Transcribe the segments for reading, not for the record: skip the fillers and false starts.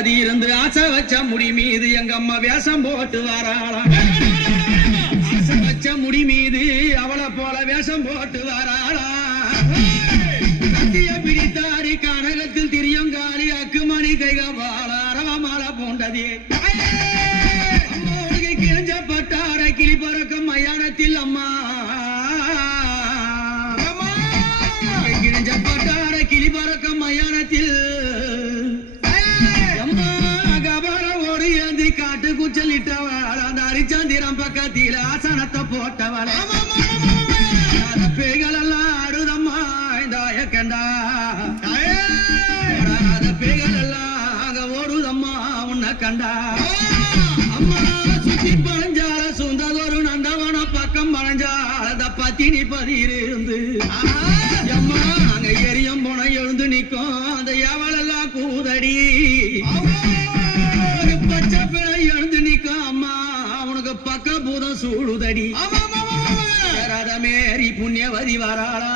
புண்ணியவதி இருந்து ஆசை வச்ச முடி மீது எங்க அம்மா வேஷம் போட்டு வராளாம். ஆசை வச்ச முடி மீது அவளை போல வேஷம் போட்டு வராளாம். கத்திய பிடித்தாரி கனகத்தில் திரியங்காரி அக்குமணி கைகவாள அரவமால போண்டதே அம்மாவுக்கு கிழிஞ்சப்பட்டார கிளி பறக்கும் மயானத்தில் அம்மா கிழிஞ்சப்பட்டார கிளி பறக்கும் மயானத்தில் அம்மா கபால ஓடி ஏந்தி காட்டு குச்சலிட்டவாள் அந்த அரிச்சந்திரம் பக்கத்தில் ஆசனத்தை போட்டவள் பேய்களெல்லாம் ஆடுதம்மா இந்தாய கண்டா பேய்கள் எல்லாம் ஓடுதம்மா உன்னை கண்டா அம்மா சுத்தி பழஞ்சால சுந்ததொரு நந்தவன பக்கம் பழஞ்சால பத்தினி பதியிருந்து அம்மா அங்க எரியும் போன எழுந்து நிற்கும் அந்த எவளெல்லாம் கூதடி பச்சை பிழை எழுந்து நிற்கும் அம்மா உனக்கு பக்க பூதம் சூடுதடி ரதமேரி புண்ணியவதி வராளா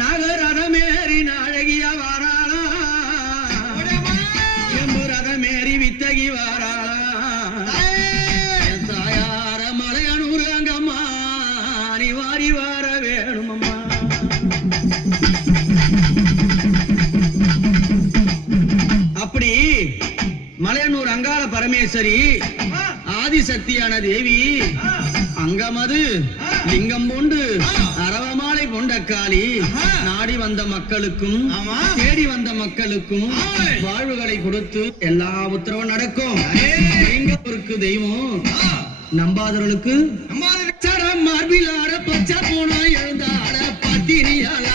நகரதமேரி நாழகிய வராளா எம்பு ரதமேரி வித்தகி வராளா தாயார மலையனூர் அங்கம்மா நீ வாரி வர வேணுமம்மா. அப்படி மலையனூர் அங்காள பரமேஸ்வரி ஆதிசக்தியான தேவி அங்கமது லிங்கம் கொண்டு அரவமாலை கொண்ட காளி நாடி வந்த மக்களுக்கும் தேடி வந்த மக்களுக்கும் வாழ்வுகளை கொடுத்து எல்லா உத்தரவும் நடக்கும். லிங்கத்திற்கு தெய்வம் நம்பாதவர்களுக்கு மார்பில் ஆட பச்சை போனா எழுந்தாட பத்திரியால